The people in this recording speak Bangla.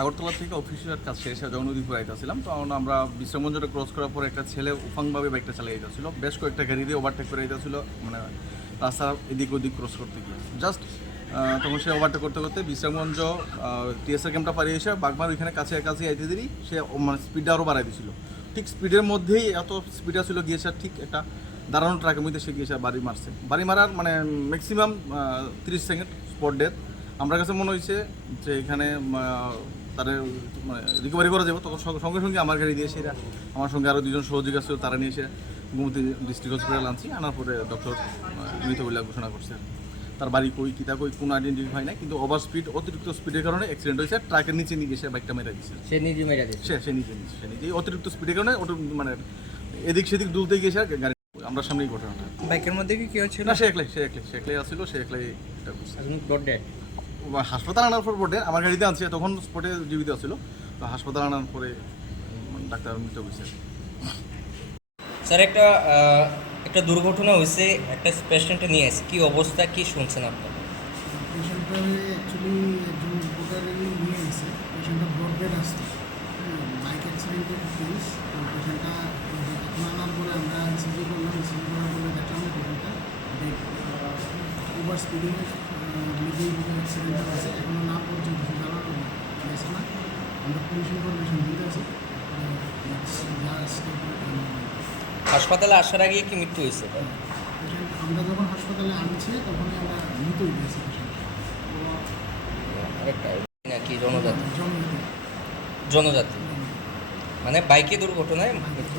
আগরতলা থেকে অফিসের কাজ শেষে যখন নদীপুর আইতেছিলাম। তখন আমরা বিশ্রামঞ্জটা ক্রস করার পর একটা ছেলে উফাংভাবে বাইকটা চালিয়ে যাচ্ছিল বেশ কয়েকটা গাড়ি দিয়ে ওভারটেক করে যাচ্ছিল মানে রাস্তা এদিক ওদিক ক্রস করতে গিয়ে। জাস্ট তখন সে ওভারটেক করতে করতে বিশ্রামগঞ্জ টিএসআর ক্যাম্পটা পাড়িয়ে এসে বাগমার ওইখানে কাছে কাছে আইতে দিই সে মানে স্পিডটা আরও বাড়াই দিছিল। ঠিক স্পিডের মধ্যেই এত স্পিডটা ছিল গিয়েছে ঠিক একটা দাঁড়ানো ট্রাকের মধ্যে সে গিয়েছে বাড়ি মারছে। বাড়ি মারার মানে ম্যাক্সিমাম তিরিশ সেকেন্ড স্পট ডেথ আমার কাছে মনে হয়েছে যে এখানে তাদের মানে রিকভারি করা যাবে। তখন সঙ্গে সঙ্গে আমার গাড়ি দিয়ে এসে এরা আমার সঙ্গে আরও দুজন সহযোগী আছে তারা নিয়ে এসে গুমতি ডিস্ট্রিক্ট হসপিটাল আনছি। আনার পরে ডক্টর মৃত বলে ঘোষণা করছে। তার বাড়ি কই কিতা কই কোন আইডেন্টিফাই নাই কিন্তু ওভার স্পিড অতিরিক্ত স্পিডের কারণে অ্যাক্সিডেন্ট হয়েছে। ট্রাকের নিচে নিয়ে গেছে বাইকটা মেরে দিচ্ছে সে নিজে মেরে দিচ্ছে সে সে নিজে নিচে সে নিজেই অতিরিক্ত স্পিডের কারণে ওটা মানে এদিক সেদিক দুলতে গিয়েছে গাড়ি আমরা সামনেই ঘটনাটা। বাইকের মধ্যে কি কেউ ছিল? না সে একলাই সে একলাই সে একলাই আসছিল সে একলাই এটা করছে। ডট ডেড হাসপাতাল আনার পর বোর্ডে আমার গাড়িতে আনছে তখন স্পটে জীবিত ছিল তো হাসপাতাল আনার পরে ডাক্তার মৃত হয়েছে স্যার একটা একটা দুর্ঘটনা হয়েছে একটা পেশেন্টে নিয়ে এসে কি অবস্থা কি শুনছেন আপনার পেশেন্টটা অ্যাকচুয়ালি একজন রিপোর্টারই নিয়ে এসেছে পেশেন্টটা ব্রডবেড আসছে বাইক অ্যাক্সিডেন্টের কেস পেশেন্টটা এখন আনার পরে আমরা ইসিজি করলাম। ইসিজি করার পরে দেখলাম পেশেন্টটা ওভার স্পিডিং মিডিল অ্যাক্সিডেন্ট হয়েছে এখনও না পর্যন্ত জানানো গেছে না আমরা পুলিশ ইনফরমেশন হাসপাতালে আসার আগে কি মৃত্যু হয়েছে? পেশেন্ট আমরা যখন হাসপাতালে আনছি তখনই আমরা মৃত হয়েছি আরেকটা নাকি জনজাতি? জনজাতি। মানে বাইকে দুর্ঘটনায় মৃত্যু।